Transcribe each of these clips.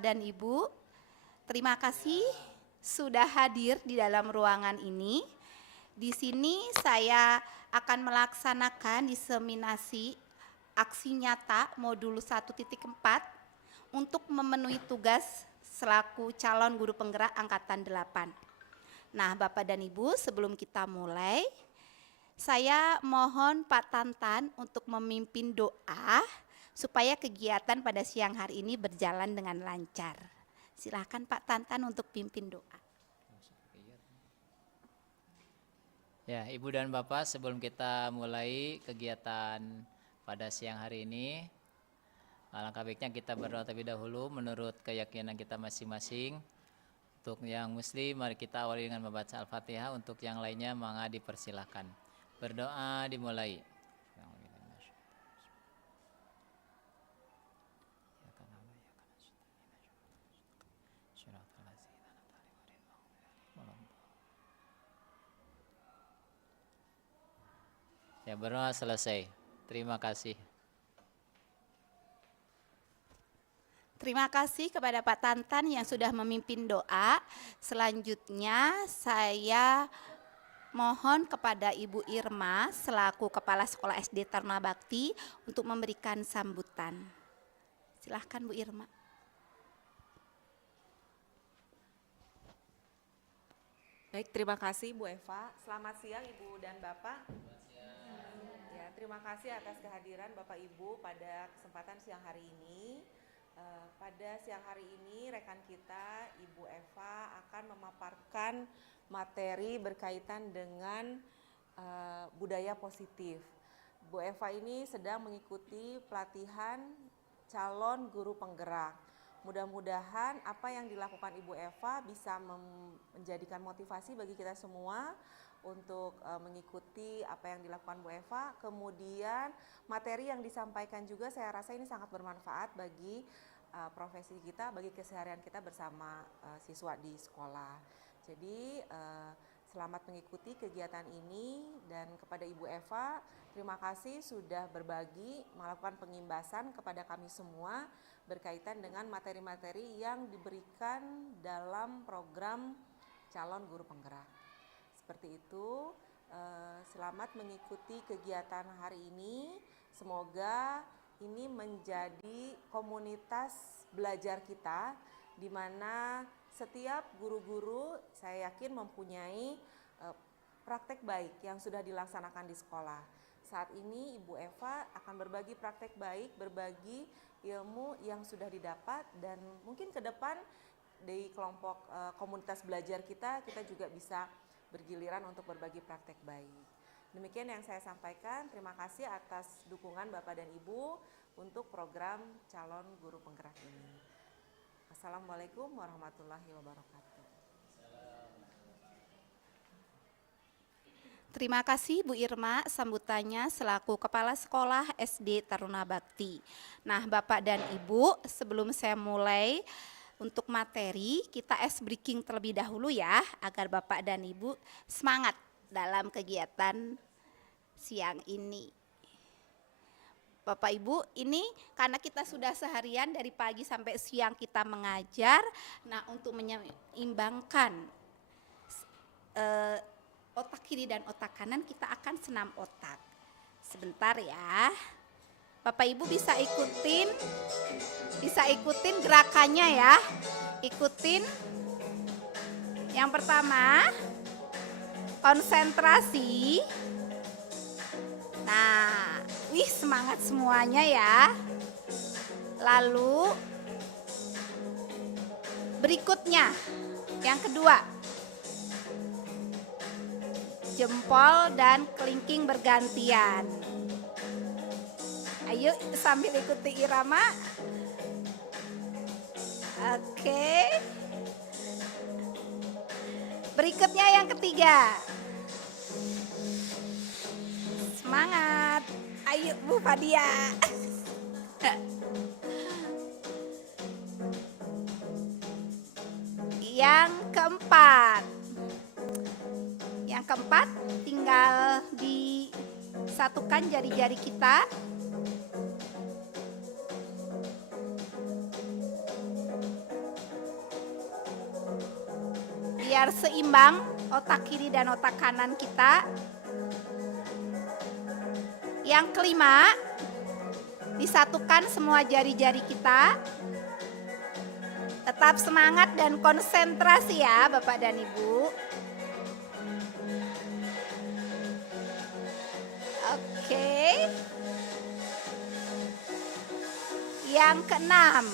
Bapak dan Ibu, terima kasih sudah hadir di dalam ruangan ini. Di sini saya akan melaksanakan diseminasi aksi nyata modul 1.4 untuk memenuhi tugas selaku calon guru penggerak angkatan 8. Nah, Bapak dan Ibu, sebelum kita mulai, saya mohon Pak Tantan untuk memimpin doa supaya kegiatan pada siang hari ini berjalan dengan lancar. Silakan Pak Tantan untuk pimpin doa. Ya, Ibu dan Bapak, sebelum kita mulai kegiatan pada siang hari ini, alangkah baiknya kita berdoa terlebih dahulu menurut keyakinan kita masing-masing. Untuk yang muslim, mari kita awali dengan membaca Al-Fatihah. Untuk yang lainnya, mangga dipersilahkan. Berdoa dimulai. Ya, berdoa selesai. Terima kasih. Terima kasih kepada Pak Tantan yang sudah memimpin doa. Selanjutnya saya mohon kepada Ibu Irma selaku Kepala Sekolah SD Taruna Bakti untuk memberikan sambutan. Silahkan Bu Irma. Baik, terima kasih Bu Eva. Selamat siang Ibu dan Bapak. Ya, terima kasih atas kehadiran Bapak Ibu pada kesempatan siang hari ini. Pada siang hari ini rekan kita Ibu Eva akan memaparkan materi berkaitan dengan budaya positif. Bu Eva ini sedang mengikuti pelatihan calon guru penggerak. Mudah-mudahan apa yang dilakukan Ibu Eva bisa menjadikan motivasi bagi kita semua untuk mengikuti apa yang dilakukan Bu Eva. Kemudian materi yang disampaikan juga saya rasa ini sangat bermanfaat bagi profesi kita, bagi keseharian kita bersama siswa di sekolah. Jadi selamat mengikuti kegiatan ini, dan kepada Ibu Eva terima kasih sudah berbagi, melakukan pengimbasan kepada kami semua berkaitan dengan materi-materi yang diberikan dalam program calon guru penggerak. Seperti itu, selamat mengikuti kegiatan hari ini. Semoga ini menjadi komunitas belajar kita, di mana setiap guru-guru saya yakin mempunyai praktek baik yang sudah dilaksanakan di sekolah. Saat ini Ibu Eva akan berbagi praktek baik, berbagi ilmu yang sudah didapat, dan mungkin ke depan di kelompok komunitas belajar kita juga bisa bergiliran untuk berbagi praktek baik. Demikian yang saya sampaikan. Terima kasih atas dukungan Bapak dan Ibu untuk program calon guru penggerak ini. Assalamualaikum warahmatullahi wabarakatuh. Terima kasih Bu Irma sambutannya selaku Kepala Sekolah SD Taruna Bakti. Nah, Bapak dan Ibu, sebelum saya mulai untuk materi, kita ice breaking terlebih dahulu ya, agar Bapak dan Ibu semangat dalam kegiatan siang ini. Bapak Ibu, ini karena kita sudah seharian dari pagi sampai siang kita mengajar. Nah, untuk menyeimbangkan otak kiri dan otak kanan, kita akan senam otak. Sebentar ya. Bapak Ibu bisa ikutin gerakannya ya. Ikutin. Yang pertama, konsentrasi. Nah, semangat semuanya ya. Lalu berikutnya, yang kedua, jempol dan kelingking bergantian. Ayo sambil ikuti irama. Oke. Berikutnya yang ketiga. Semangat. Ayo Bu Fadia. Yang keempat. Yang keempat, tinggal disatukan jari-jari kita. biar seimbang otak kiri dan otak kanan kita. Yang kelima, disatukan semua jari-jari kita. Tetap semangat dan konsentrasi ya Bapak dan Ibu. Oke. Yang keenam,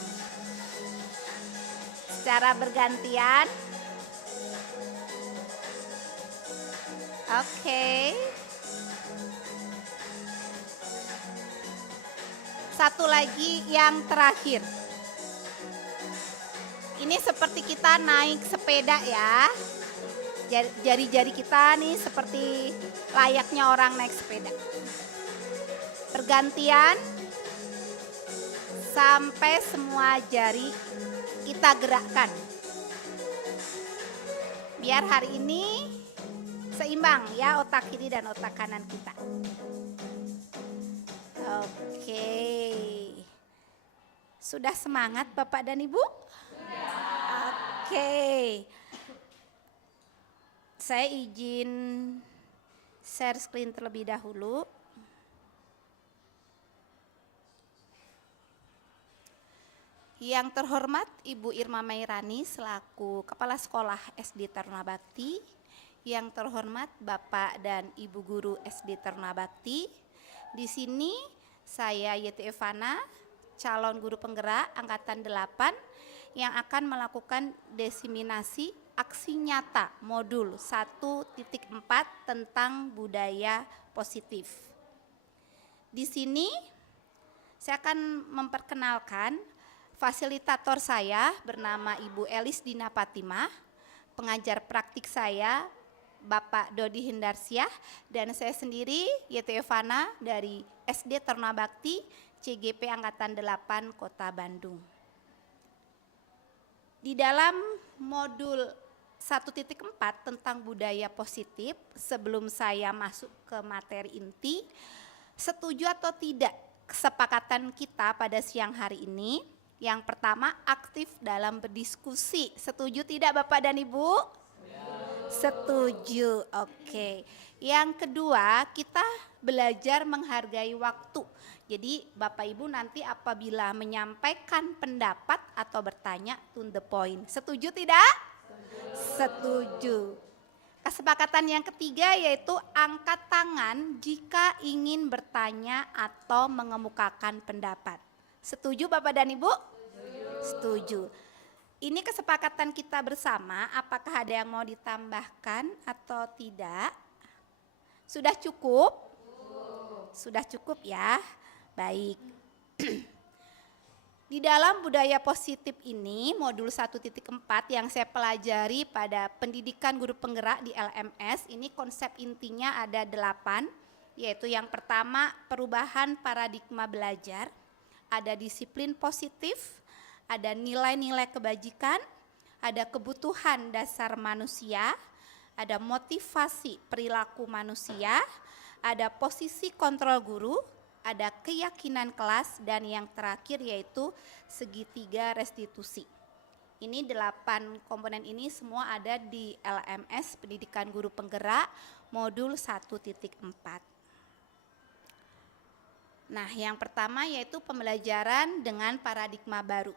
secara bergantian. Oke. Satu lagi yang terakhir. Ini seperti kita naik sepeda ya. Jari-jari kita nih seperti layaknya orang naik sepeda. Pergantian sampai semua jari kita gerakkan. Biar hari ini seimbang ya otak kiri dan otak kanan kita. Oke. Sudah semangat Bapak dan Ibu? Oke. Saya izin share screen terlebih dahulu. Yang terhormat Ibu Irma Mairani selaku Kepala Sekolah SD Taruna Bakti. Yang terhormat Bapak dan Ibu Guru SD Taruna Bakti. Di sini saya Yeti Evana, calon guru penggerak Angkatan 8 yang akan melakukan diseminasi aksi nyata modul 1.4 tentang budaya positif. Di sini saya akan memperkenalkan fasilitator saya bernama Ibu Elis Dina Fatimah, pengajar praktik saya Bapak Dodi Hindarsyah, dan saya sendiri Yeti Evana dari SD Taruna Bakti CGP Angkatan 8 Kota Bandung. Di dalam modul 1.4 tentang budaya positif, sebelum saya masuk ke materi inti, setuju atau tidak kesepakatan kita pada siang hari ini? Yang pertama, aktif dalam berdiskusi. Setuju tidak Bapak dan Ibu? Ya. Setuju, oke. Yang kedua, kita belajar menghargai waktu. Jadi Bapak Ibu nanti apabila menyampaikan pendapat atau bertanya, to the point. Setuju tidak? Setuju. Kesepakatan yang ketiga yaitu angkat tangan jika ingin bertanya atau mengemukakan pendapat. Setuju Bapak dan Ibu? Setuju. Ini kesepakatan kita bersama, apakah ada yang mau ditambahkan atau tidak? Sudah cukup? Sudah cukup ya? Baik. Di dalam budaya positif ini, modul 1.4 yang saya pelajari pada pendidikan guru penggerak di LMS, ini konsep intinya ada 8, yaitu yang pertama perubahan paradigma belajar, ada disiplin positif, ada nilai-nilai kebajikan, ada kebutuhan dasar manusia, ada motivasi perilaku manusia, ada posisi kontrol guru, ada keyakinan kelas, dan yang terakhir yaitu segitiga restitusi. Ini 8 komponen ini semua ada di LMS Pendidikan Guru Penggerak modul 1.4. Nah, yang pertama yaitu pembelajaran dengan paradigma baru.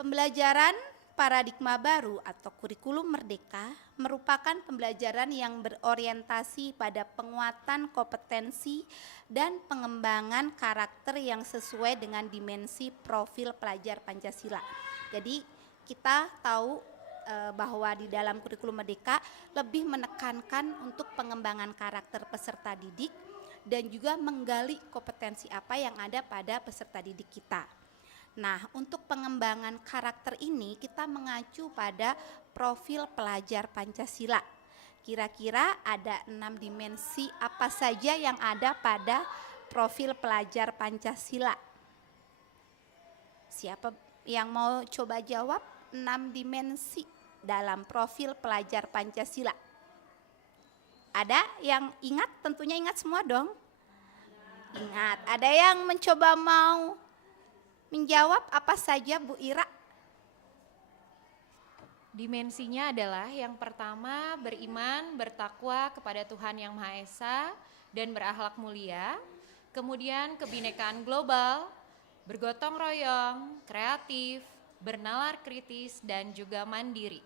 Pembelajaran paradigma baru atau kurikulum merdeka merupakan pembelajaran yang berorientasi pada penguatan kompetensi dan pengembangan karakter yang sesuai dengan dimensi profil pelajar Pancasila. Jadi kita tahu bahwa di dalam kurikulum merdeka lebih menekankan untuk pengembangan karakter peserta didik dan juga menggali kompetensi apa yang ada pada peserta didik kita. Nah, untuk pengembangan karakter ini kita mengacu pada profil pelajar Pancasila. Kira-kira ada 6 dimensi apa saja yang ada pada profil pelajar Pancasila? Siapa yang mau coba jawab 6 dimensi dalam profil pelajar Pancasila? Ada yang ingat? Tentunya ingat semua dong. Ingat. Ada yang mencoba mau menjawab apa saja Bu Ira? Dimensinya adalah yang pertama beriman, bertakwa kepada Tuhan Yang Maha Esa dan berakhlak mulia. Kemudian kebinekaan global, bergotong royong, kreatif, bernalar kritis, dan juga mandiri.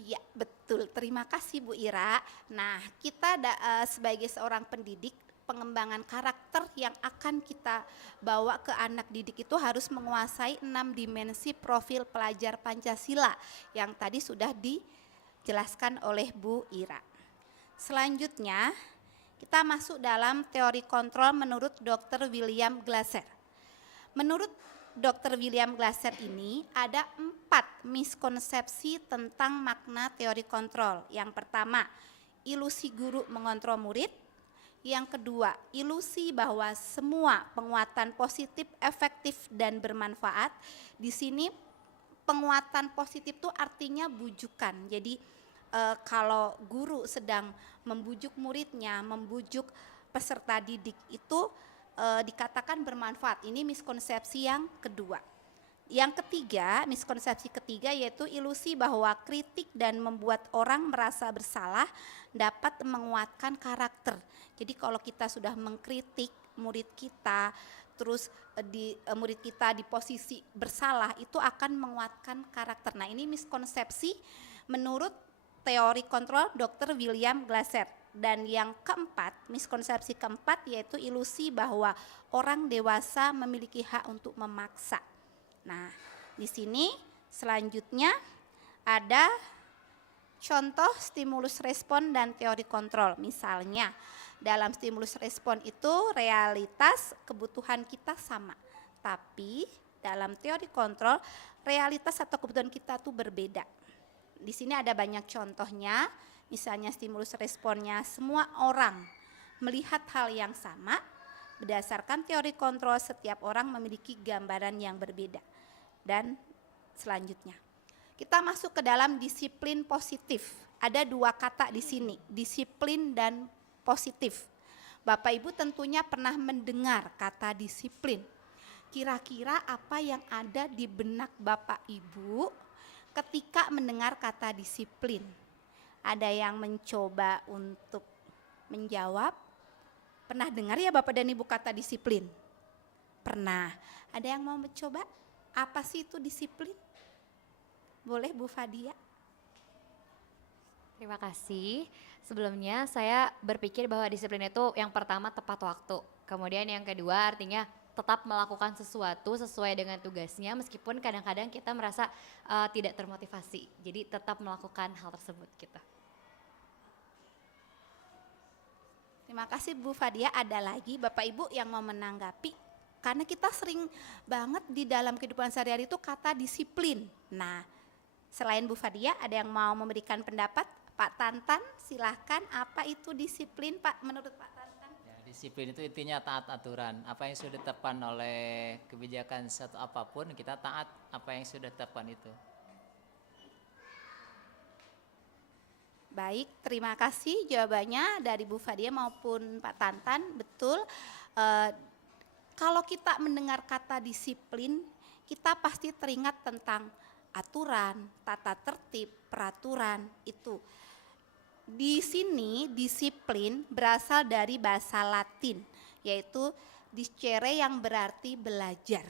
Iya, betul. Terima kasih Bu Ira. Nah, kita sebagai seorang pendidik, pengembangan karakter yang akan kita bawa ke anak didik itu harus menguasai 6 dimensi profil pelajar Pancasila yang tadi sudah dijelaskan oleh Bu Ira. Selanjutnya, kita masuk dalam teori kontrol menurut Dr. William Glasser. Menurut Dr. William Glasser ini ada 4 miskonsepsi tentang makna teori kontrol. Yang pertama, ilusi guru mengontrol murid. Yang kedua, ilusi bahwa semua penguatan positif efektif dan bermanfaat. Di sini penguatan positif itu artinya bujukan. Jadi kalau guru sedang membujuk muridnya, membujuk peserta didik itu dikatakan bermanfaat. Ini miskonsepsi yang kedua. Yang ketiga, miskonsepsi ketiga yaitu ilusi bahwa kritik dan membuat orang merasa bersalah dapat menguatkan karakter. Jadi kalau kita sudah mengkritik murid kita, terus murid kita di posisi bersalah, itu akan menguatkan karakter. Nah, ini miskonsepsi menurut teori kontrol Dr. William Glasser. Dan yang keempat, miskonsepsi keempat yaitu ilusi bahwa orang dewasa memiliki hak untuk memaksa. Nah, di sini selanjutnya ada contoh stimulus respon dan teori kontrol. Misalnya, dalam stimulus respon itu realitas kebutuhan kita sama. Tapi dalam teori kontrol, realitas atau kebutuhan kita tuh berbeda. Di sini ada banyak contohnya. Misalnya stimulus responnya semua orang melihat hal yang sama. Berdasarkan teori kontrol, setiap orang memiliki gambaran yang berbeda. Dan selanjutnya, kita masuk ke dalam disiplin positif. Ada 2 kata di sini, disiplin dan positif. Bapak Ibu tentunya pernah mendengar kata disiplin. Kira-kira apa yang ada di benak Bapak Ibu ketika mendengar kata disiplin? Ada yang mencoba untuk menjawab? Pernah dengar ya Bapak dan Ibu kata disiplin? Pernah. Ada yang mau mencoba? Apa sih itu disiplin? Boleh Bu Fadia? Terima kasih. Sebelumnya saya berpikir bahwa disiplin itu yang pertama tepat waktu. Kemudian yang kedua artinya tetap melakukan sesuatu sesuai dengan tugasnya meskipun kadang-kadang kita merasa tidak termotivasi. Jadi tetap melakukan hal tersebut kita. Terima kasih Bu Fadia. Ada lagi Bapak Ibu yang mau menanggapi? Karena kita sering banget di dalam kehidupan sehari-hari itu kata disiplin. Nah, selain Bu Fadia ada yang mau memberikan pendapat? Pak Tantan, silahkan. Apa itu disiplin Pak menurut Pak Tantan? Ya, disiplin itu intinya taat aturan. Apa yang sudah ditetapkan oleh kebijakan satu apapun, kita taat apa yang sudah ditetapkan itu. Baik, terima kasih jawabannya dari Bu Fadia maupun Pak Tantan. Betul, kalau kita mendengar kata disiplin, kita pasti teringat tentang aturan, tata tertib, peraturan itu. Di sini disiplin berasal dari bahasa Latin, yaitu discere yang berarti belajar.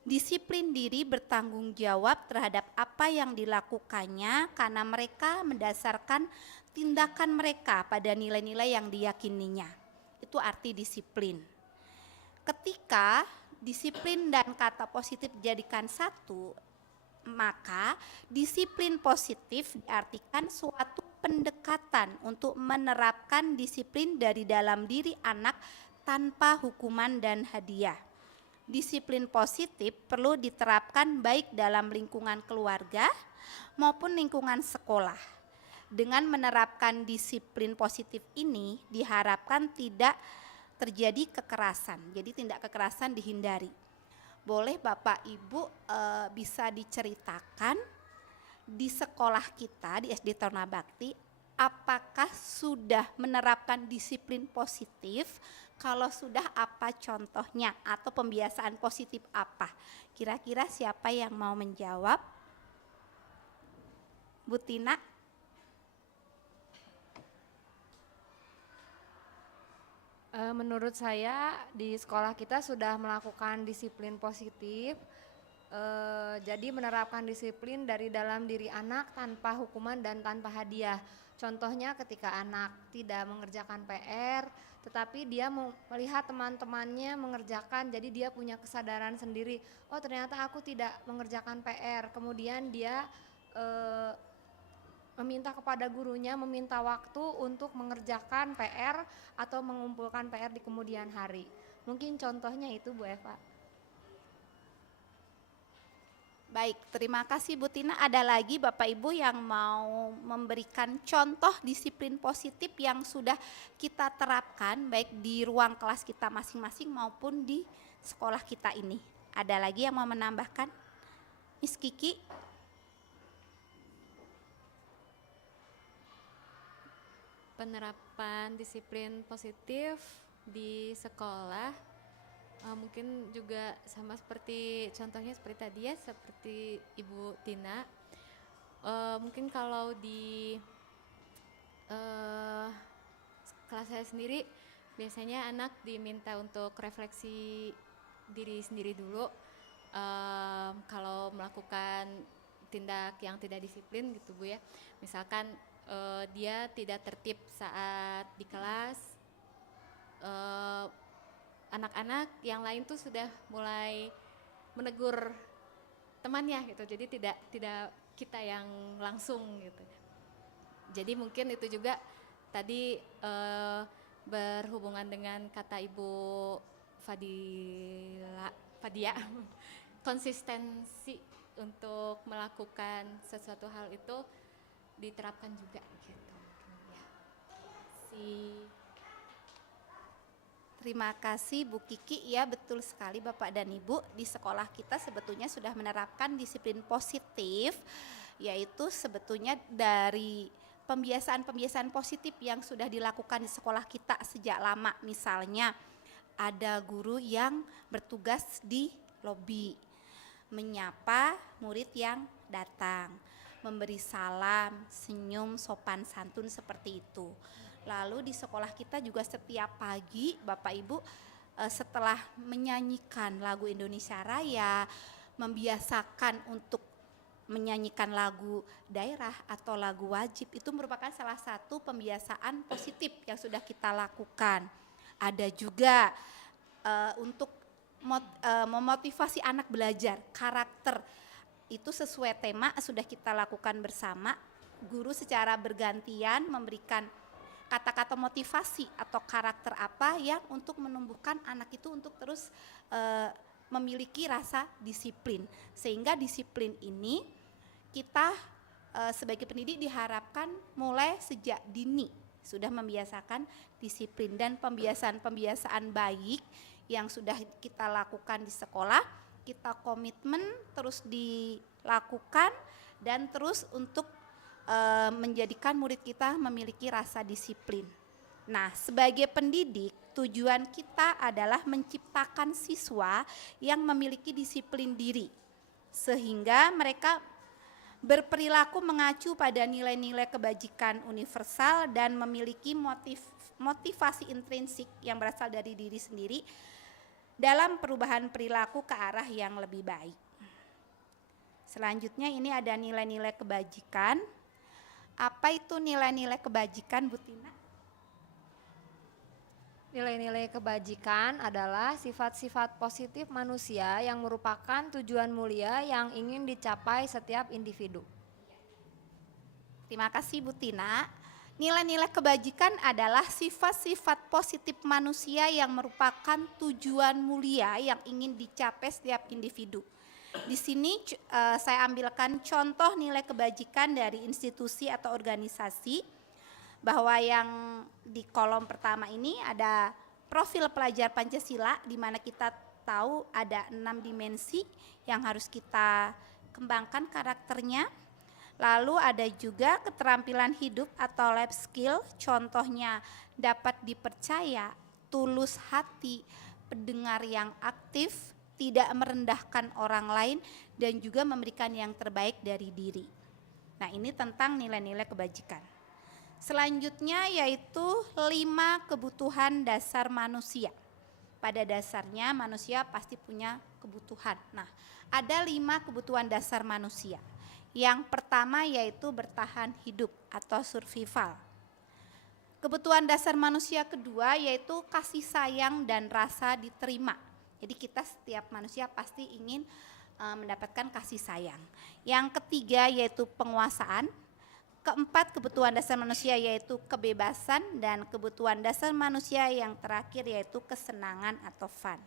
Disiplin diri bertanggung jawab terhadap apa yang dilakukannya karena mereka mendasarkan tindakan mereka pada nilai-nilai yang diyakininya. Itu arti disiplin. Ketika disiplin dan kata positif dijadikan satu, maka disiplin positif diartikan suatu pendekatan untuk menerapkan disiplin dari dalam diri anak tanpa hukuman dan hadiah. Disiplin positif perlu diterapkan baik dalam lingkungan keluarga maupun lingkungan sekolah. Dengan menerapkan disiplin positif ini diharapkan tidak terjadi kekerasan. Jadi tindak kekerasan dihindari. Boleh Bapak Ibu bisa diceritakan di sekolah kita di SD Taruna Bakti apakah sudah menerapkan disiplin positif Kalau sudah, apa contohnya atau pembiasaan positif apa? Kira-kira siapa yang mau menjawab? Bu Tina? Menurut saya di sekolah kita sudah melakukan disiplin positif, jadi menerapkan disiplin dari dalam diri anak tanpa hukuman dan tanpa hadiah. Contohnya ketika anak tidak mengerjakan PR, tetapi dia melihat teman-temannya mengerjakan, jadi dia punya kesadaran sendiri, oh ternyata aku tidak mengerjakan PR, kemudian dia meminta kepada gurunya, meminta waktu untuk mengerjakan PR atau mengumpulkan PR di kemudian hari. Mungkin contohnya itu Bu Eva. Baik, terima kasih Bu Tina. Ada lagi Bapak Ibu yang mau memberikan contoh disiplin positif yang sudah kita terapkan baik di ruang kelas kita masing-masing maupun di sekolah kita ini. Ada lagi yang mau menambahkan? Miss Kiki? Penerapan disiplin positif di sekolah mungkin juga sama seperti contohnya seperti tadi ya, seperti Ibu Tina. Mungkin kalau di kelas saya sendiri biasanya anak diminta untuk refleksi diri sendiri dulu kalau melakukan tindak yang tidak disiplin gitu Bu ya. Misalkan dia tidak tertib saat di kelas, anak-anak yang lain tuh sudah mulai menegur temannya gitu, jadi tidak kita yang langsung gitu. Jadi mungkin itu juga tadi berhubungan dengan kata Ibu Fadia, konsistensi untuk melakukan sesuatu hal itu diterapkan juga gitu. Ya. Terima kasih Bu Kiki. Ya, betul sekali Bapak dan Ibu, di sekolah kita sebetulnya sudah menerapkan disiplin positif, yaitu sebetulnya dari pembiasaan-pembiasaan positif yang sudah dilakukan di sekolah kita sejak lama. Misalnya ada guru yang bertugas di lobi, menyapa murid yang datang, memberi salam, senyum, sopan santun seperti itu. Lalu di sekolah kita juga setiap pagi Bapak Ibu setelah menyanyikan lagu Indonesia Raya, membiasakan untuk menyanyikan lagu daerah atau lagu wajib, itu merupakan salah satu pembiasaan positif yang sudah kita lakukan. Ada juga untuk memotivasi anak belajar, karakter, itu sesuai tema sudah kita lakukan bersama. Guru secara bergantian memberikan kata-kata motivasi atau karakter apa yang untuk menumbuhkan anak itu untuk terus memiliki rasa disiplin. Sehingga disiplin ini kita sebagai pendidik diharapkan mulai sejak dini sudah membiasakan disiplin, dan pembiasaan-pembiasaan baik yang sudah kita lakukan di sekolah kita komitmen terus dilakukan dan terus untuk menjadikan murid kita memiliki rasa disiplin. Nah, sebagai pendidik tujuan kita adalah menciptakan siswa yang memiliki disiplin diri sehingga mereka berperilaku mengacu pada nilai-nilai kebajikan universal dan memiliki motivasi intrinsik yang berasal dari diri sendiri dalam perubahan perilaku ke arah yang lebih baik. Selanjutnya ini ada nilai-nilai kebajikan. Apa itu nilai-nilai kebajikan, Bu Tina? Nilai-nilai kebajikan adalah sifat-sifat positif manusia yang merupakan tujuan mulia yang ingin dicapai setiap individu. Terima kasih Bu Tina. Nilai-nilai kebajikan adalah sifat-sifat positif manusia yang merupakan tujuan mulia yang ingin dicapai setiap individu. Di sini saya ambilkan contoh nilai kebajikan dari institusi atau organisasi, bahwa yang di kolom pertama ini ada profil pelajar Pancasila, di mana kita tahu ada 6 dimensi yang harus kita kembangkan karakternya. Lalu ada juga keterampilan hidup atau life skill, contohnya dapat dipercaya, tulus hati, pendengar yang aktif, tidak merendahkan orang lain, dan juga memberikan yang terbaik dari diri. Nah, ini tentang nilai-nilai kebajikan. Selanjutnya yaitu 5 kebutuhan dasar manusia. Pada dasarnya manusia pasti punya kebutuhan. Nah, ada 5 kebutuhan dasar manusia. Yang pertama yaitu bertahan hidup atau survival. Kebutuhan dasar manusia kedua yaitu kasih sayang dan rasa diterima. Jadi kita setiap manusia pasti ingin mendapatkan kasih sayang. Yang ketiga yaitu penguasaan. Keempat, kebutuhan dasar manusia yaitu kebebasan, dan kebutuhan dasar manusia yang terakhir yaitu kesenangan atau fun.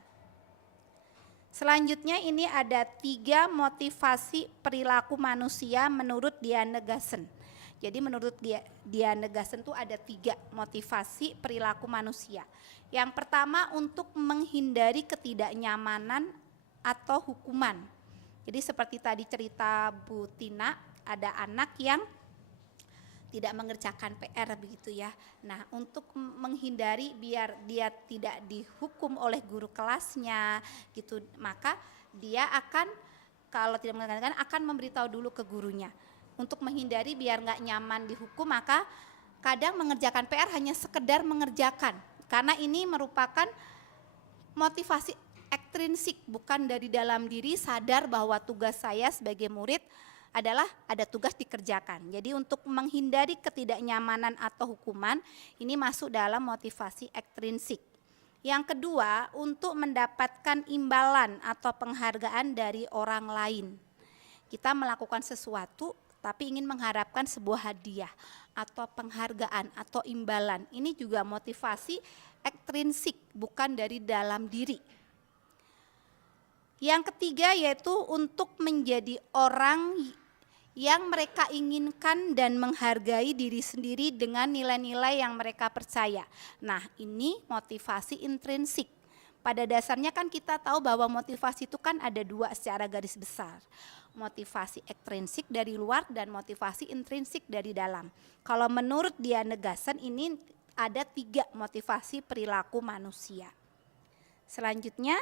Selanjutnya ini ada 3 motivasi perilaku manusia menurut Diane Gassen. Jadi menurut Diane Gassen itu ada 3 motivasi perilaku manusia. Yang pertama untuk menghindari ketidaknyamanan atau hukuman. Jadi seperti tadi cerita Bu Tina, ada anak yang tidak mengerjakan PR begitu ya. Nah, untuk menghindari biar dia tidak dihukum oleh guru kelasnya gitu, maka dia akan kalau tidak mengerjakan akan memberitahu dulu ke gurunya. Untuk menghindari biar nggak nyaman dihukum, maka kadang mengerjakan PR hanya sekedar mengerjakan. Karena ini merupakan motivasi ekstrinsik, bukan dari dalam diri sadar bahwa tugas saya sebagai murid adalah ada tugas dikerjakan. Jadi untuk menghindari ketidaknyamanan atau hukuman, ini masuk dalam motivasi ekstrinsik. Yang kedua, untuk mendapatkan imbalan atau penghargaan dari orang lain. Kita melakukan sesuatu tapi ingin mengharapkan sebuah hadiah atau penghargaan atau imbalan. Ini juga motivasi ekstrinsik, bukan dari dalam diri. Yang ketiga yaitu untuk menjadi orang yang mereka inginkan dan menghargai diri sendiri dengan nilai-nilai yang mereka percaya. Nah, ini motivasi intrinsik. Pada dasarnya kan kita tahu bahwa motivasi itu kan ada 2 secara garis besar. Motivasi ekstrinsik dari luar dan motivasi intrinsik dari dalam. Kalau menurut Diane Gassen ini ada 3 motivasi perilaku manusia. Selanjutnya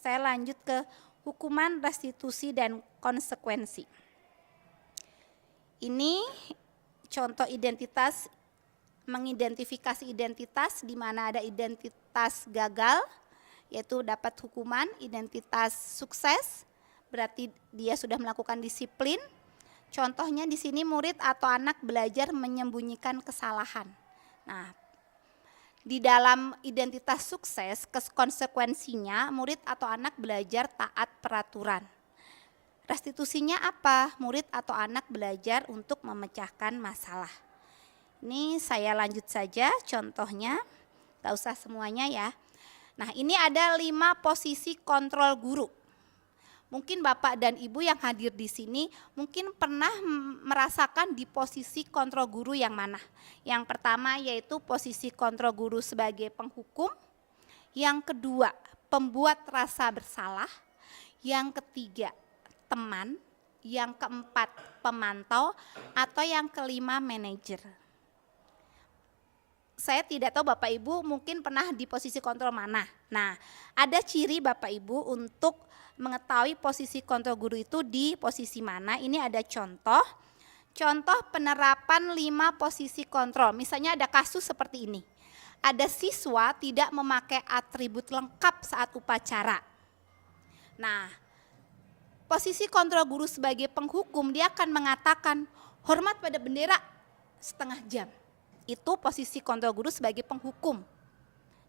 saya lanjut ke hukuman, restitusi, dan konsekuensi. Ini contoh identitas, mengidentifikasi identitas di mana ada identitas gagal, yaitu dapat hukuman, identitas sukses, berarti dia sudah melakukan disiplin. Contohnya di sini murid atau anak belajar menyembunyikan kesalahan. Nah, di dalam identitas sukses, konsekuensinya murid atau anak belajar taat peraturan. Restitusinya apa? Murid atau anak belajar untuk memecahkan masalah. Ini saya lanjut saja contohnya, gak usah semuanya ya. Nah, ini ada 5 posisi kontrol guru. Mungkin Bapak dan Ibu yang hadir di sini mungkin pernah merasakan di posisi kontrol guru yang mana. Yang pertama yaitu posisi kontrol guru sebagai penghukum. Yang kedua, pembuat rasa bersalah. Yang ketiga, teman. Yang keempat, pemantau. Atau yang kelima, manajer. Saya tidak tahu Bapak Ibu mungkin pernah di posisi kontrol mana. Nah, ada ciri Bapak Ibu untuk mengetahui posisi kontrol guru itu di posisi mana. Ini ada contoh penerapan 5 posisi kontrol. Misalnya ada kasus seperti ini. Ada siswa tidak memakai atribut lengkap saat upacara. Nah, posisi kontrol guru sebagai penghukum, dia akan mengatakan hormat pada bendera setengah jam. Itu posisi kontrol guru sebagai penghukum.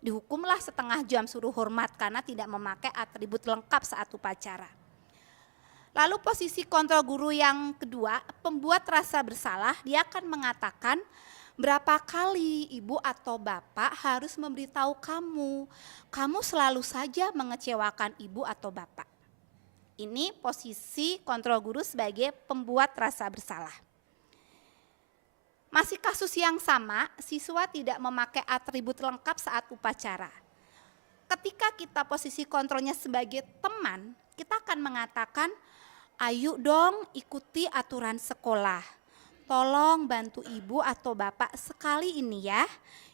Dihukumlah setengah jam suruh hormat karena tidak memakai atribut lengkap saat upacara. Lalu posisi kontrol guru yang kedua, pembuat rasa bersalah, dia akan mengatakan berapa kali ibu atau bapak harus memberitahu kamu selalu saja mengecewakan ibu atau bapak. Ini posisi kontrol guru sebagai pembuat rasa bersalah. Masih kasus yang sama, siswa tidak memakai atribut lengkap saat upacara. Ketika kita posisi kontrolnya sebagai teman, kita akan mengatakan, ayo dong ikuti aturan sekolah. Tolong bantu ibu atau bapak sekali ini ya.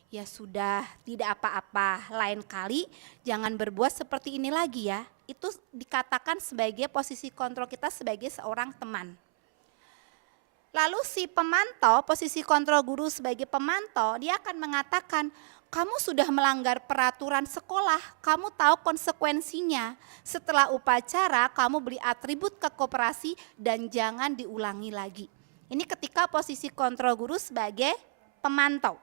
Ya sudah, tidak apa-apa. Lain kali jangan berbuat seperti ini lagi ya. Itu dikatakan sebagai posisi kontrol kita sebagai seorang teman. Lalu si pemantau, posisi kontrol guru sebagai pemantau, dia akan mengatakan, kamu sudah melanggar peraturan sekolah, kamu tahu konsekuensinya. Setelah upacara, kamu beri atribut ke koperasi dan jangan diulangi lagi. Ini ketika posisi kontrol guru sebagai pemantau.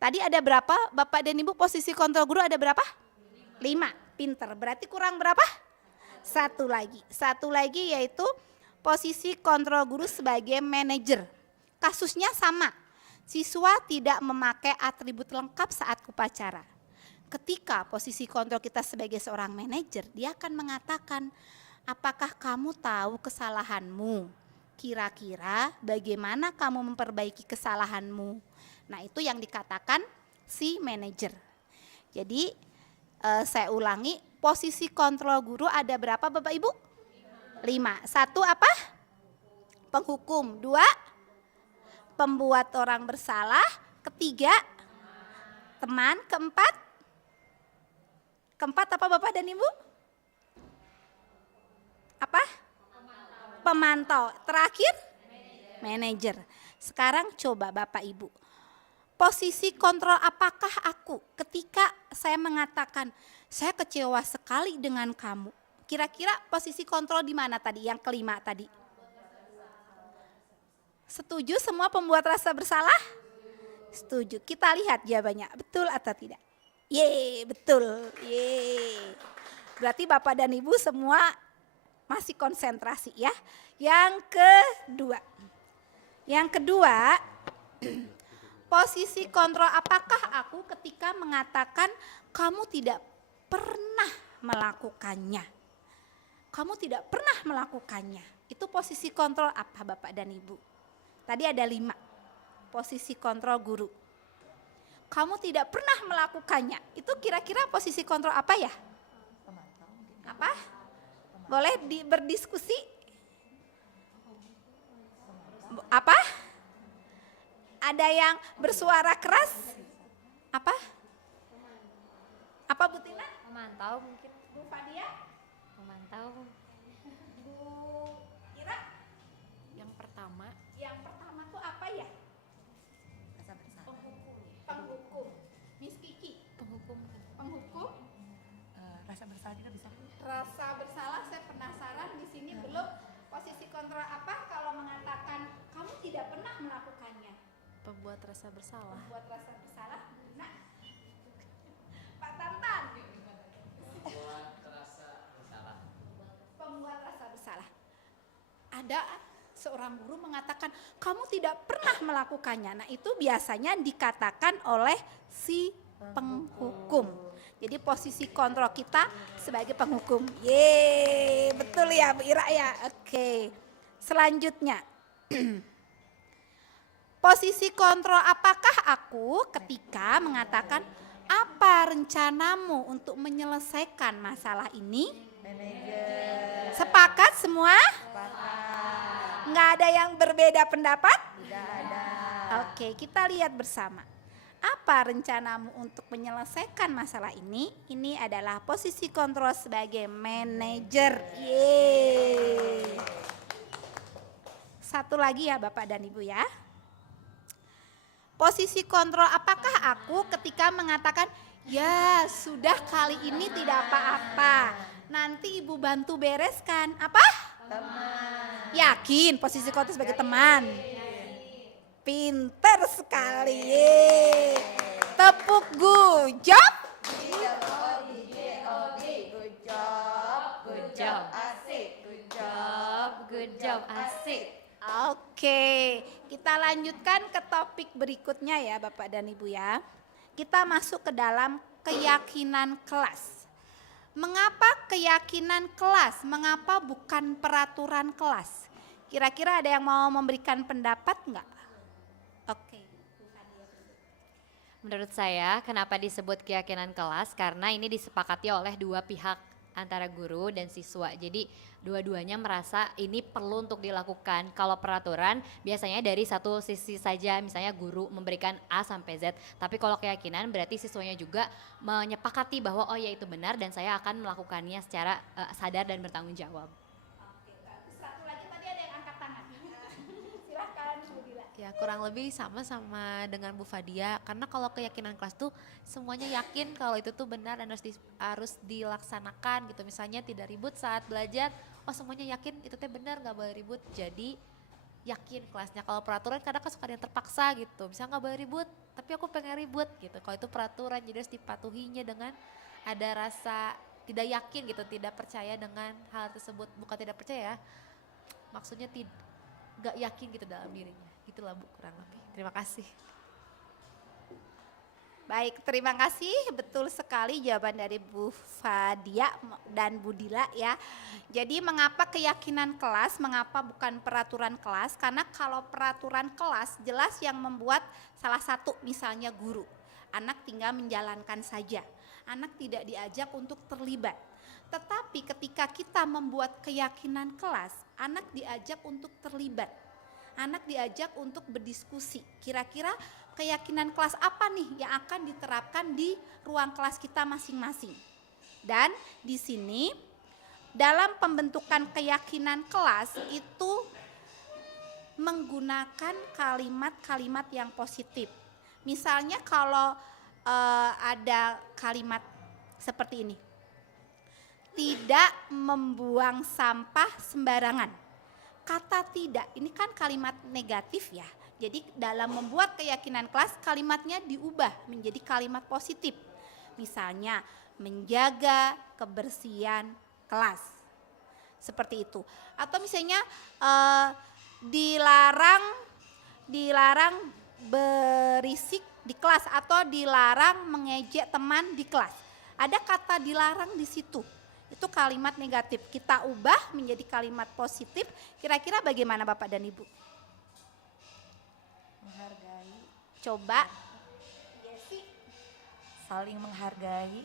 Tadi ada berapa Bapak dan Ibu posisi kontrol guru ada berapa? 5, pinter. Berarti kurang berapa? Satu lagi yaitu posisi kontrol guru sebagai manajer. Kasusnya sama, siswa tidak memakai atribut lengkap saat upacara. Ketika posisi kontrol kita sebagai seorang manajer, dia akan mengatakan, apakah kamu tahu kesalahanmu? Kira-kira bagaimana kamu memperbaiki kesalahanmu? Nah, itu yang dikatakan si manajer. Jadi saya ulangi, posisi kontrol guru ada berapa Bapak Ibu? 5. 1 apa? Penghukum. 2, pembuat orang bersalah. 3, teman. 4 apa Bapak dan Ibu? Apa? Pemantau. Terakhir? Manajer. Sekarang coba Bapak Ibu. Posisi kontrol apakah aku ketika saya mengatakan, saya kecewa sekali dengan kamu. Kira-kira posisi kontrol di mana tadi? Yang kelima tadi. Setuju semua pembuat rasa bersalah? Setuju. Kita lihat jawabannya, betul atau tidak? Yeay, betul. Yeay. Berarti Bapak dan Ibu semua masih konsentrasi ya. Yang kedua, posisi kontrol apakah aku ketika mengatakan kamu tidak pernah melakukannya. Kamu tidak pernah melakukannya. Itu posisi kontrol apa Bapak dan Ibu? Tadi ada 5. Posisi kontrol guru. Kamu tidak pernah melakukannya. Itu kira-kira posisi kontrol apa ya? Apa? Boleh berdiskusi? Apa? Ada yang bersuara keras? Apa? Apa Bu Tina? Memantau mungkin. Bu Fadia? Memantau. Bu Ira? Yang pertama, Yang pertama tuh apa ya? Penghukum. Miss Kiki? penghukum. Penghukum? Rasa bersalah juga bisa. Rasa bersalah, saya penasaran di sini belum posisi kontrol apa kalau mengatakan kamu tidak pernah melakukannya. Pembuat rasa bersalah. Buat rasa bersalah. Nah, Pak Tantan. Pembuat rasa bersalah. Ada seorang guru mengatakan kamu tidak pernah melakukannya. Nah, itu biasanya dikatakan oleh si penghukum. Jadi posisi kontrol kita sebagai penghukum. Yeay, betul ya Bu Ira ya. Oke. Selanjutnya. Posisi kontrol apakah aku ketika mengatakan apa rencanamu untuk menyelesaikan masalah ini? Sepakat semua? Nggak ada yang berbeda pendapat? Tidak ada. Oke, kita lihat bersama. Apa rencanamu untuk menyelesaikan masalah ini? Ini adalah posisi kontrol sebagai manajer. Yeay. Satu lagi ya Bapak dan Ibu ya. Posisi kontrol apakah aku ketika mengatakan, ya sudah kali ini tidak apa-apa. Nanti Ibu bantu bereskan. Apa? Teman. Yakin posisi kontrol sebagai teman? Pinter sekali. Yeay. Tepuk good job. Good job, asik. Oke, kita lanjutkan ke topik berikutnya ya Bapak dan Ibu ya. Kita masuk ke dalam keyakinan kelas. Mengapa keyakinan kelas? Mengapa bukan peraturan kelas? Kira-kira ada yang mau memberikan pendapat enggak? Oke. Menurut saya kenapa disebut keyakinan kelas? Karena ini disepakati oleh dua pihak. antara guru dan siswa. Jadi dua-duanya merasa ini perlu untuk dilakukan. Kalau peraturan biasanya dari satu sisi saja, misalnya guru memberikan A sampai Z. Tapi kalau keyakinan berarti siswanya juga menyepakati bahwa oh ya itu benar dan saya akan melakukannya secara sadar dan bertanggung jawab. Oke, bagus. Satu lagi tadi ada yang angkat tangan. Silahkan Bu Dila. Ya kurang lebih sama dengan Bu Fadia, karena kalau keyakinan kelas tuh semuanya yakin kalau itu tuh benar dan harus dilaksanakan gitu. Misalnya tidak ribut saat belajar, oh semuanya yakin itu teh benar nggak boleh ribut, jadi yakin kelasnya. Kalau peraturan kadang kan suka ada yang terpaksa gitu, misalnya nggak boleh ribut tapi aku pengen ribut gitu. Kalau itu peraturan jadi harus dipatuhinya dengan ada rasa tidak yakin gitu, tidak percaya dengan hal tersebut. Bukan tidak percaya, maksudnya nggak yakin gitu dalam dirinya. Itulah Bu kurang lebih. Terima kasih. Baik, terima kasih. Betul sekali jawaban dari Bu Fadia dan Bu Dila ya. Jadi mengapa keyakinan kelas, mengapa bukan peraturan kelas? Karena kalau peraturan kelas jelas yang membuat salah satu misalnya guru. Anak tinggal menjalankan saja. Anak tidak diajak untuk terlibat. Tetapi ketika kita membuat keyakinan kelas, anak diajak untuk terlibat. Anak diajak untuk berdiskusi. Kira-kira keyakinan kelas apa nih yang akan diterapkan di ruang kelas kita masing-masing. Dan di sini dalam pembentukan keyakinan kelas itu menggunakan kalimat-kalimat yang positif. Misalnya kalau ada kalimat seperti ini. Tidak membuang sampah sembarangan. Kata tidak, ini kan kalimat negatif ya. Jadi dalam membuat keyakinan kelas kalimatnya diubah menjadi kalimat positif. Misalnya menjaga kebersihan kelas. Seperti itu. Atau misalnya dilarang berisik di kelas atau dilarang mengejek teman di kelas. Ada kata dilarang di situ. Itu kalimat negatif. Kita ubah menjadi kalimat positif. Kira-kira bagaimana Bapak dan Ibu? Menghargai, Coba. Yesi. saling menghargai,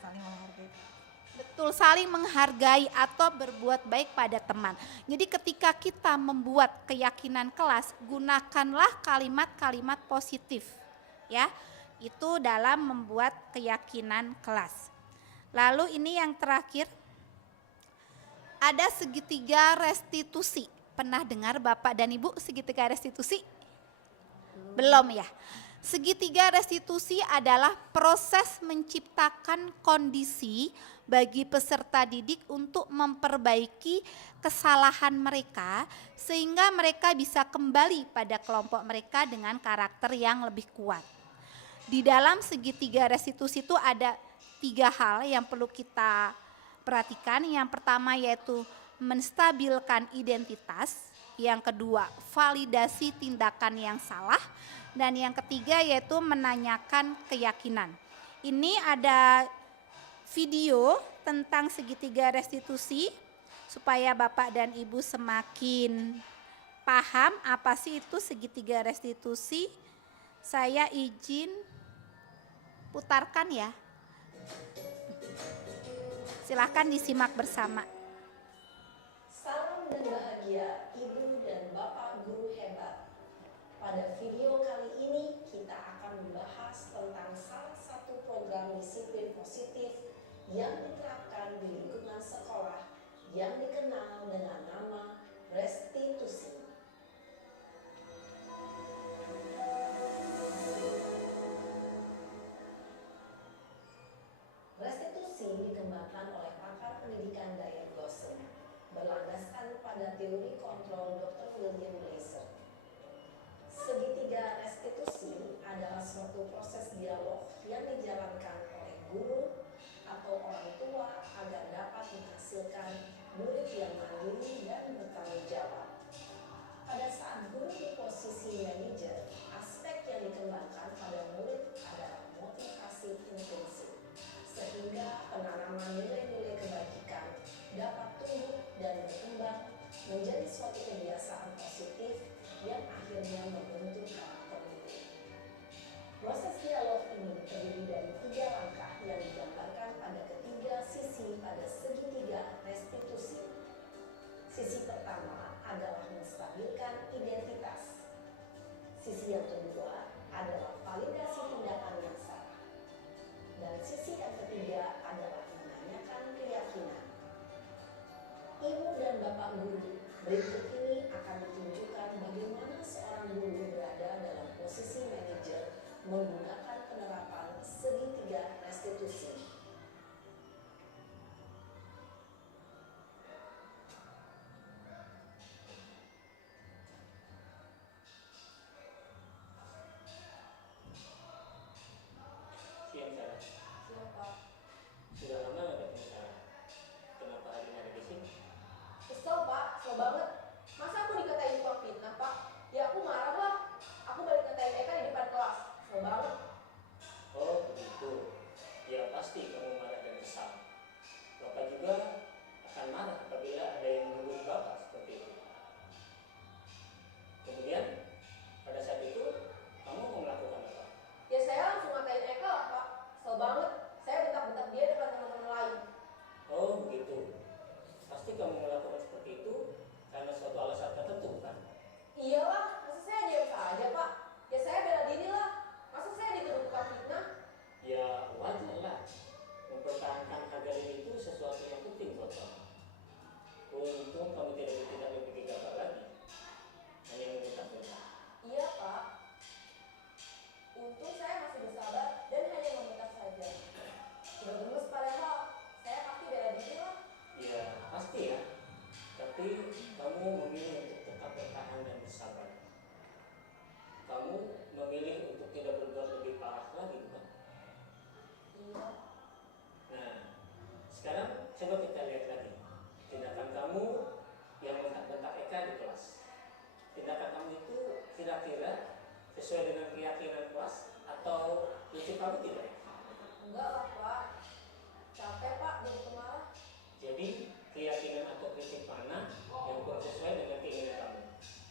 saling menghargai. Betul, saling menghargai atau berbuat baik pada teman. Jadi ketika kita membuat keyakinan kelas, gunakanlah kalimat-kalimat positif. Ya, itu dalam membuat keyakinan kelas. Lalu ini yang terakhir, ada segitiga restitusi. Pernah dengar Bapak dan Ibu segitiga restitusi? Belum ya? Segitiga restitusi adalah proses menciptakan kondisi bagi peserta didik untuk memperbaiki kesalahan mereka sehingga mereka bisa kembali pada kelompok mereka dengan karakter yang lebih kuat. Di dalam segitiga restitusi itu ada 3 hal yang perlu kita perhatikan. Yang pertama yaitu menstabilkan identitas, yang kedua validasi tindakan yang salah, dan yang ketiga yaitu menanyakan keyakinan. Ini ada video tentang segitiga restitusi supaya Bapak dan Ibu semakin paham apa sih itu segitiga restitusi. Saya izin putarkan ya. Silahkan disimak bersama. Salam dan bahagia Ibu dan Bapak guru hebat. Pada video kali ini kita akan membahas tentang salah satu program disiplin positif yang diterapkan di lingkungan sekolah yang dikenal dengan nama restitusi. Restitusi dikembangkan oleh pakar pendidikan Diane Glosson, berlandaskan pada teori kontrol Dr. William Glaser. Segitiga restitusi adalah suatu proses dialog yang dijalankan oleh guru atau orang tua agar dapat menghasilkan murid yang mandiri dan bertanggung jawab. Pada saat guru di posisi manajer, aspek yang dikembangkan pada murid adalah motivasi intrinsik, sehingga penanaman nilai-nilai kebajikan dapat tumbuh dan berkembang menjadi suatu kebiasaan positif yang akhirnya membentuk karakter murid. Proses dialog ini terdiri dari 3 langkah yang digambarkan pada ketiga sisi pada segitiga restitusi. Sisi pertama adalah menstabilkan identitas. Sisi yang kedua adalah validasi tindakan yang salah. Dan sisi yang ketiga adalah menanyakan keyakinan. Ibu dan Bapak guru, berikut ini akan ditunjukkan bagaimana seorang guru berada dalam posisi manajer menggunakan penerapan segitiga restitusi. Siang Sarah. Siap, Pak. Sudah lama nggak ketemu Sarah? Kenapa hari ini ada di sini? Kesel, Pak. Kesel banget. Masa aku dikatain tukang fitnah, Pak? Ya aku marah lah. Aku balik ngatain Eka di depan kelas. Kesel banget. Oh begitu. Ya pasti kamu marah dan kesal. Bapak juga akan marah apabila ada yang menuduh Bapak seperti itu. Kemudian pada saat itu kamu mau melakukan apa? Ya saya langsung ngatain Eka lah, Pak. Kesel banget. Saya bentak-bentak dia depan teman-teman lain. Oh begitu. Pasti kamu melakukan seperti itu karena suatu alasan tertentu kan? Iyalah, masa saya diam saja, Pak? Ya saya bela diri lah. Masa saya dituduh tukang fitnah? Ya wajar lah. Mempertahankan harga diri itu sesuatu yang penting buat kamu. Untung kamu tidak bertindak lebih gegabah lagi. Hanya membentak-bentak. Iya, Pak. Untung saya masih bersabar dan hanya membentak saja. Sudah gemes padahal. Saya pasti bela diri lah. Ya pasti ya. Tapi kamu memilih untuk tetap bertahan dan bersabar. Kamu memilih untuk tidak berbuat lebih parah lagi, bukan? Iya. Nah, sekarang coba kita lihat lagi tindakan kamu yang bentak-bentak Eka di kelas. Tindakan kamu itu kira-kira sesuai dengan keyakinan kelas atau lucu kamu tidak? Enggak lah, Pak. Capek, Pak, jadi pemarah. Jadi keyakinan atau prinsip mana yang kurang sesuai dengan keinginan kamu?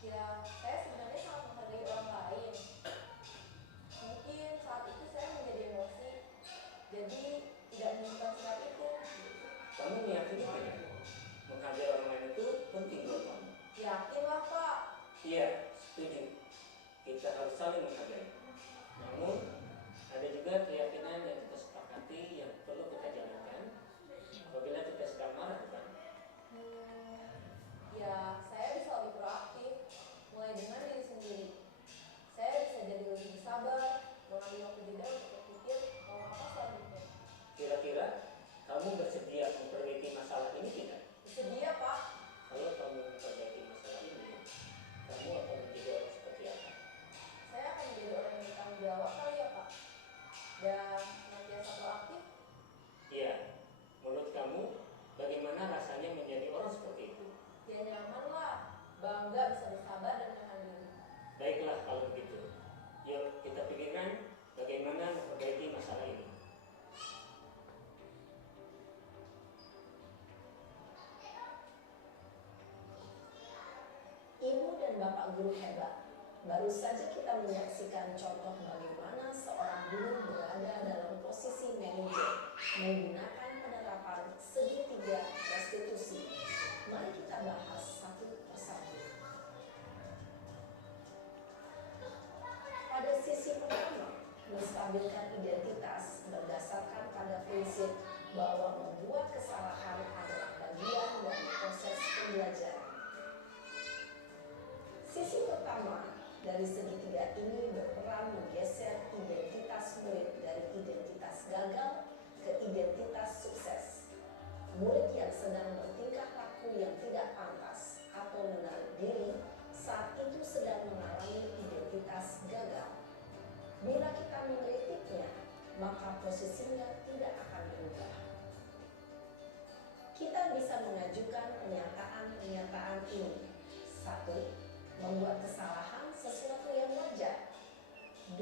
Ya, saya sebenarnya sangat menghargai orang lain. Mungkin saat itu saya menjadi emosi. Jadi tidak menemukan surat itu. Kamu meyakini tidak? Menghargai orang lain itu penting buat kamu. Yakinlah, Pak. Iya, setuju. Kita harus saling menghargai. Namun, ada juga keyakinan yang kita sepakati yang perlu kita jalankan apabila kita sedang marah, bukan? Ya, saya bisa lebih proaktif. Mulai dengan diri sendiri. Saya bisa jadi lebih bersabar, mengambil waktu jeda untuk berpikir mau apa selanjutnya. Kira-kira kamu bersedia memperbaiki masalah ini tidak? Bersedia, Pak. Kalau kamu memperbaiki masalah ini, kamu akan menjadi orang seperti apa? Saya akan menjadi orang yang bertanggung jawab kali ya, Pak. Dan senantiasa proaktif. Iya, menurut kamu bagaimana rasanya menjadi orang seperti itu? Ya nyaman lah. Bangga bisa bersabar dan menahan diri. Baiklah kalau begitu. Yuk kita pikirkan bagaimana memperbaiki masalah ini. Ibu dan Bapak guru hebat. Baru saja kita menyaksikan contoh bagaimana seorang guru berada dalam posisi manajer menggunakan penerapan segitiga restitusi. Mari kita bahas satu persatu. Pada sisi pertama, menstabilkan identitas berdasarkan pada prinsip bahwa membuat kesalahan adalah bagian dari proses pembelajaran. Sisi pertama dari segitiga ini berperan menggeser identitas murid dari identitas gagal ke identitas sukses. Murid yang sedang bertingkah laku yang tidak pantas atau menarik diri saat itu sedang mengalami identitas gagal. Bila kita mengkritiknya, maka posisinya tidak akan berubah. Kita bisa mengajukan pernyataan-pernyataan ini. 1. Membuat kesalahan sesuatu yang wajar. 2.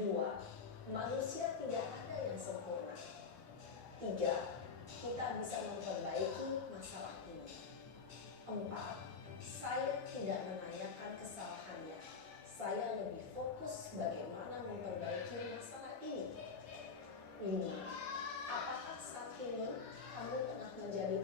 Manusia tidak ada yang sempurna. 3. Kita bisa memperbaiki masalah ini. 4. Saya tidak menanyakan kesalahannya. Saya lebih fokus bagaimana memperbaiki masalah ini. 5. Apakah saat ini kamu tengah menjadi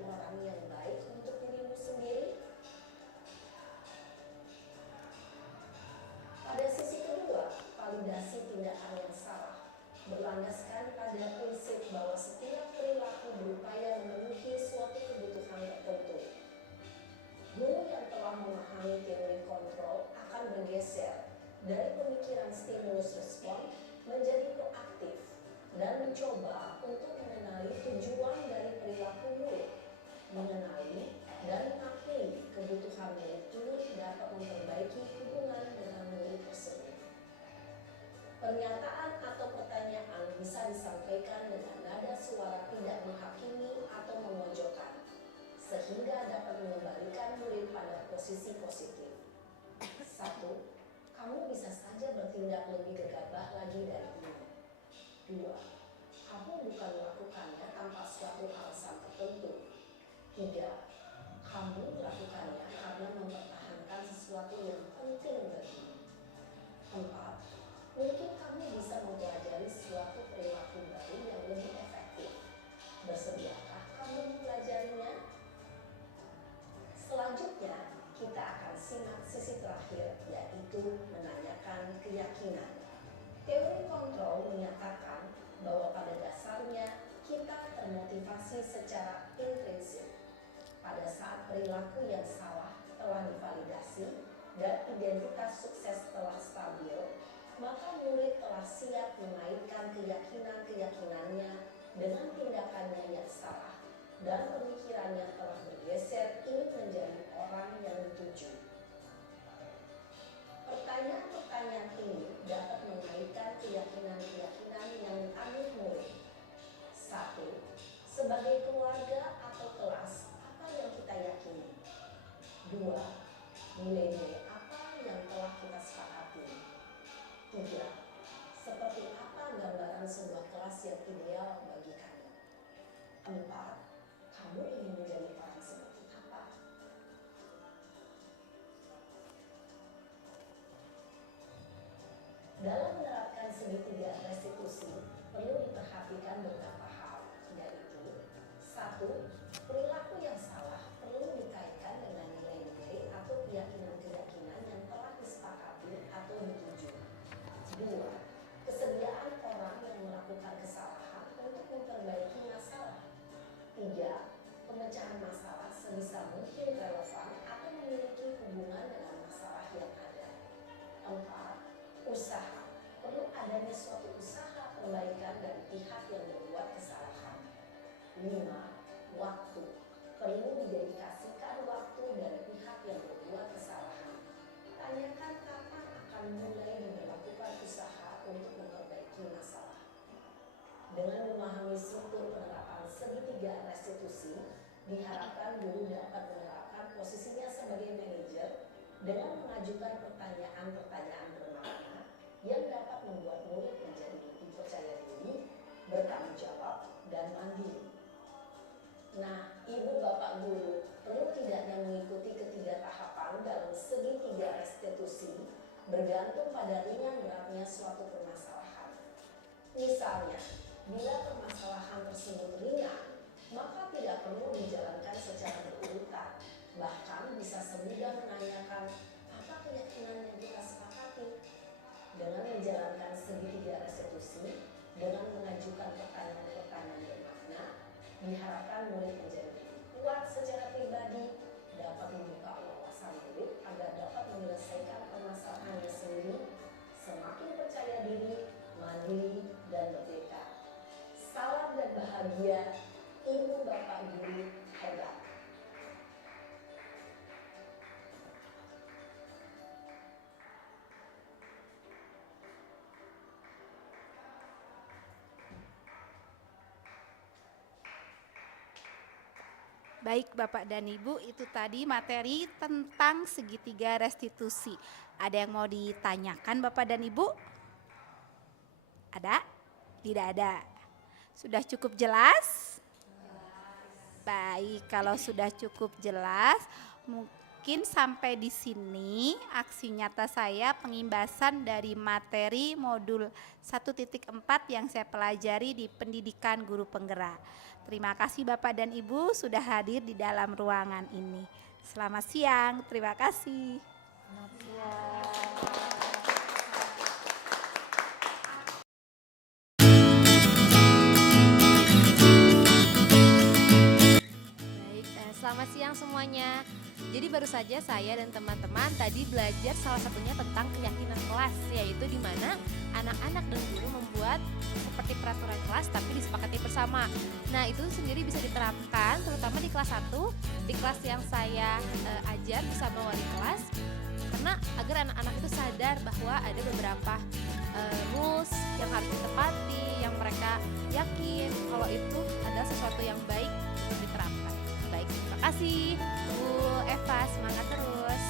Dari pemikiran stimulus respon menjadi proaktif dan mencoba untuk mengenali tujuan dari perilaku murid, mengenali dan mengakui kebutuhan murid dapat memperbaiki hubungan dengan murid tersebut. Pernyataan atau pertanyaan bisa disampaikan dengan nada suara tidak menghakimi atau memojokkan, sehingga dapat mengembalikan murid pada posisi positif. 1. Kamu bisa saja bertindak lebih gegabah lagi dari ini. 2. Kamu bukan melakukannya tanpa suatu alasan tertentu. 3. Kamu melakukannya karena mempertahankan sesuatu yang penting bagimu. 4. Mungkin kamu bisa mempelajari suatu perilaku baru yang lebih efektif. Bersediakah kamu mempelajarinya? Selanjutnya, kita akan simak sisi terakhir, yaitu menanyakan keyakinan. Teori kontrol menyatakan bahwa pada dasarnya kita termotivasi secara intrinsik. Pada saat perilaku yang salah telah divalidasi dan identitas sukses telah stabil, maka murid telah siap mengaitkan keyakinan-keyakinannya dengan tindakannya yang salah dan pemikirannya telah bergeser ingin menjadi orang yang dituju. Pertanyaan-pertanyaan ini dapat mengaitkan keyakinan-keyakinan yang dianut murid. 1. Sebagai keluarga atau kelas, apa yang kita yakini? 2. Nilai-nilai apa yang telah kita sepakati? 3. Seperti apa gambaran sebuah kelas yang ideal bagi kamu? 4. Kamu ingin menjadi orang seperti apa? Dalam menerapkan segitiga restitusi, perlu diperhatikan beberapa hal, yaitu 1. Perilaku yang salah perlu dikaitkan dengan nilai-nilai atau keyakinan-keyakinan yang telah disepakati atau dituju. 2. Kesediaan orang yang melakukan kesalahan untuk memperbaiki masalah. 3. Pemecahan masalah sebisa mungkin relevan atau memiliki hubungan dengan masalah yang ada. 4. Usaha. Perlu adanya suatu usaha perbaikan dari pihak yang berbuat kesalahan. 5. Waktu. Perlu didedikasikan waktu dari pihak yang berbuat kesalahan. Tanyakan kapan akan mulai diberlakukan usaha untuk memperbaiki masalah. Dengan memahami struktur penerapan segitiga restitusi, diharapkan guru dapat menerapkan posisinya sebagai manajer dengan mengajukan pertanyaan-pertanyaan bermakna yang dapat membuat murid menjadi lebih percaya diri, bertanggung jawab, dan mandiri. Nah, Ibu Bapak Guru, perlu tidaknya mengikuti ketiga tahapan dalam segitiga restitusi bergantung pada ringan beratnya suatu permasalahan. Misalnya, bila permasalahan tersebut ringan, maka tidak perlu dijalankan secara berurutan. Bahkan bisa semudah menanyakan apa keyakinan yang kita sepakati. Dengan menjalankan segitiga restitusi, dengan mengajukan pertanyaan-pertanyaan bermakna, diharapkan murid menjadi lebih kuat secara pribadi, dapat membuka wawasan murid agar dapat menyelesaikan permasalahannya sendiri, semakin percaya diri, mandiri, dan merdeka. Salam dan bahagia, Ibu Bapak Guru hebat. Baik Bapak dan Ibu, itu tadi materi tentang segitiga restitusi. Ada yang mau ditanyakan Bapak dan Ibu? Ada? Tidak ada. Sudah cukup jelas? Baik, kalau sudah cukup jelas, mungkin sampai di sini aksi nyata saya pengimbasan dari materi modul 1.4 yang saya pelajari di Pendidikan Guru Penggerak. Terima kasih Bapak dan Ibu sudah hadir di dalam ruangan ini. Selamat siang, terima kasih. Selamat siang. Baik, selamat siang semuanya. Jadi baru saja saya dan teman-teman tadi belajar salah satunya tentang keyakinan kelas, yaitu di mana anak-anak dan guru membuat seperti peraturan kelas tapi disepakati bersama. Nah, itu sendiri bisa diterapkan terutama di kelas 1, di kelas yang saya ajar bersama wali kelas, karena agar anak-anak itu sadar bahwa ada beberapa rules yang harus ditepati, yang mereka yakin kalau itu adalah sesuatu yang baik untuk diterapkan. Baik, terima kasih Bu Eva, semangat terus.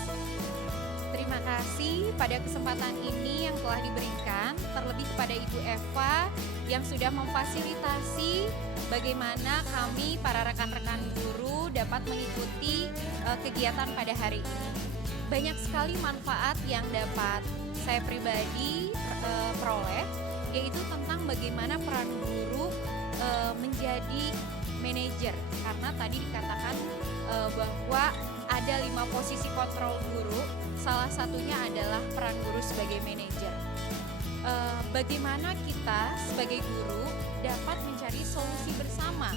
Terima kasih pada kesempatan ini yang telah diberikan, terlebih kepada Ibu Eva yang sudah memfasilitasi bagaimana kami para rekan-rekan guru dapat mengikuti kegiatan pada hari ini. Banyak sekali manfaat yang dapat saya pribadi peroleh, yaitu tentang bagaimana peran guru menjadi manajer, karena tadi dikatakan bahwa ada 5 posisi kontrol guru, salah satunya adalah peran guru sebagai manajer. Bagaimana kita sebagai guru dapat mencari solusi bersama,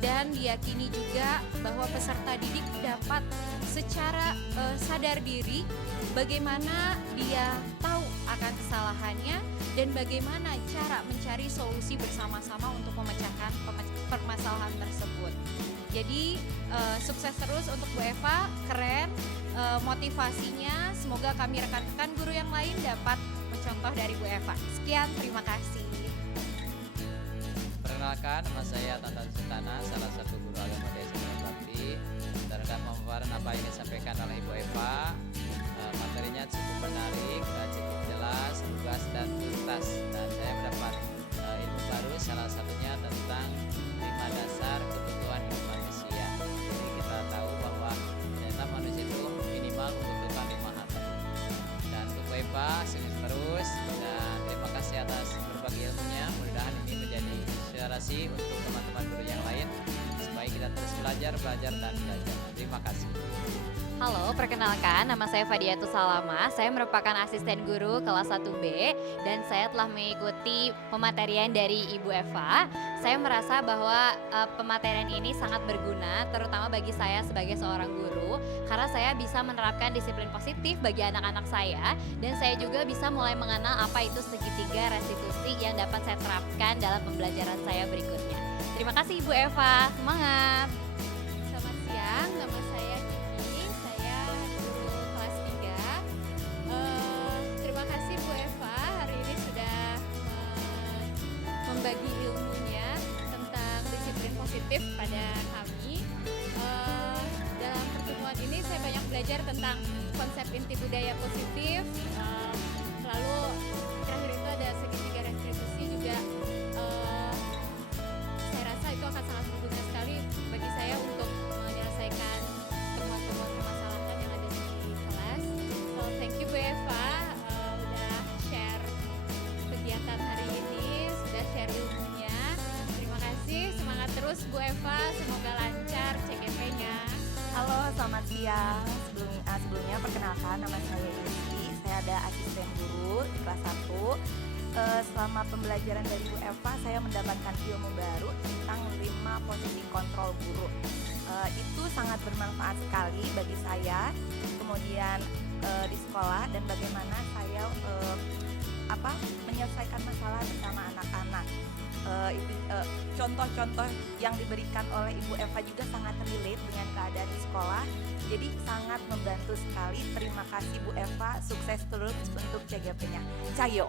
dan diyakini juga bahwa peserta didik dapat secara sadar diri bagaimana dia tahu akan kesalahannya dan bagaimana cara mencari solusi bersama-sama untuk memecahkan permasalahan tersebut. Jadi sukses terus untuk Bu Eva, keren motivasinya. Semoga kami rekan-rekan guru yang lain dapat mencontoh dari Bu Eva. Sekian, terima kasih. Perkenalkan, nama saya Tantan Sultana, salah satu guru agama di SMP Bakti. Berdasarkan pemaparan apa yang disampaikan oleh Ibu Eva, materinya cukup menarik, cukup jelas, lugas dan tuntas. Dan saya mendapat ilmu baru, salah satunya tentang 5 dasar kebutuhan hidup manusia. Jadi kita tahu bahwa ternyata manusia itu minimal membutuhkan 5 hal. Dan untuk Bu Eva, sukses terus dan terima kasih atas berbagi ilmunya. Mudah-mudahan ini menjadi inspirasi untuk teman-teman guru yang lain supaya kita terus belajar dan belajar. Terima kasih. Halo, perkenalkan nama saya Fadiatus Salama. Saya merupakan asisten guru kelas 1B dan saya telah mengikuti pematerian dari Ibu Eva. Saya merasa bahwa pematerian ini sangat berguna terutama bagi saya sebagai seorang guru karena saya bisa menerapkan disiplin positif bagi anak-anak saya dan saya juga bisa mulai mengenal apa itu segitiga restitusi yang dapat saya terapkan dalam pembelajaran saya berikutnya. Terima kasih Ibu Eva, semangat! Selamat siang, nama saya Kiki, saya guru kelas 3. Terima kasih Bu Eva, hari ini sudah membagi ilmunya tentang disiplin positif pada kami. Dalam pertemuan ini saya banyak belajar tentang konsep inti budaya positif, lalu terakhir itu ada segitiga restitusi juga. Saya rasa itu akan sangat berguna sekali bagi saya untuk menyelesaikan temuan-temuan permasalahan yang ada di kelas. So thank you Bu Eva, udah share kegiatan hari ini, sudah share ilmunya. Terima kasih, semangat terus Bu Eva, semoga lancar CGP-nya. Halo, selamat siang. Sebelumnya perkenalkan nama saya Yesi. Saya ada asisten guru di kelas 1. Selama pembelajaran dari Bu Eva, saya mendapatkan ilmu baru tentang 5 posisi kontrol guru. Itu sangat bermanfaat sekali bagi saya. Kemudian di sekolah dan bagaimana saya menyelesaikan masalah bersama anak-anak. Contoh-contoh yang diberikan oleh Ibu Eva juga sangat relate dengan keadaan di sekolah. Jadi sangat membantu sekali. Terima kasih Bu Eva, sukses terus untuk CGP-nya. Cayo.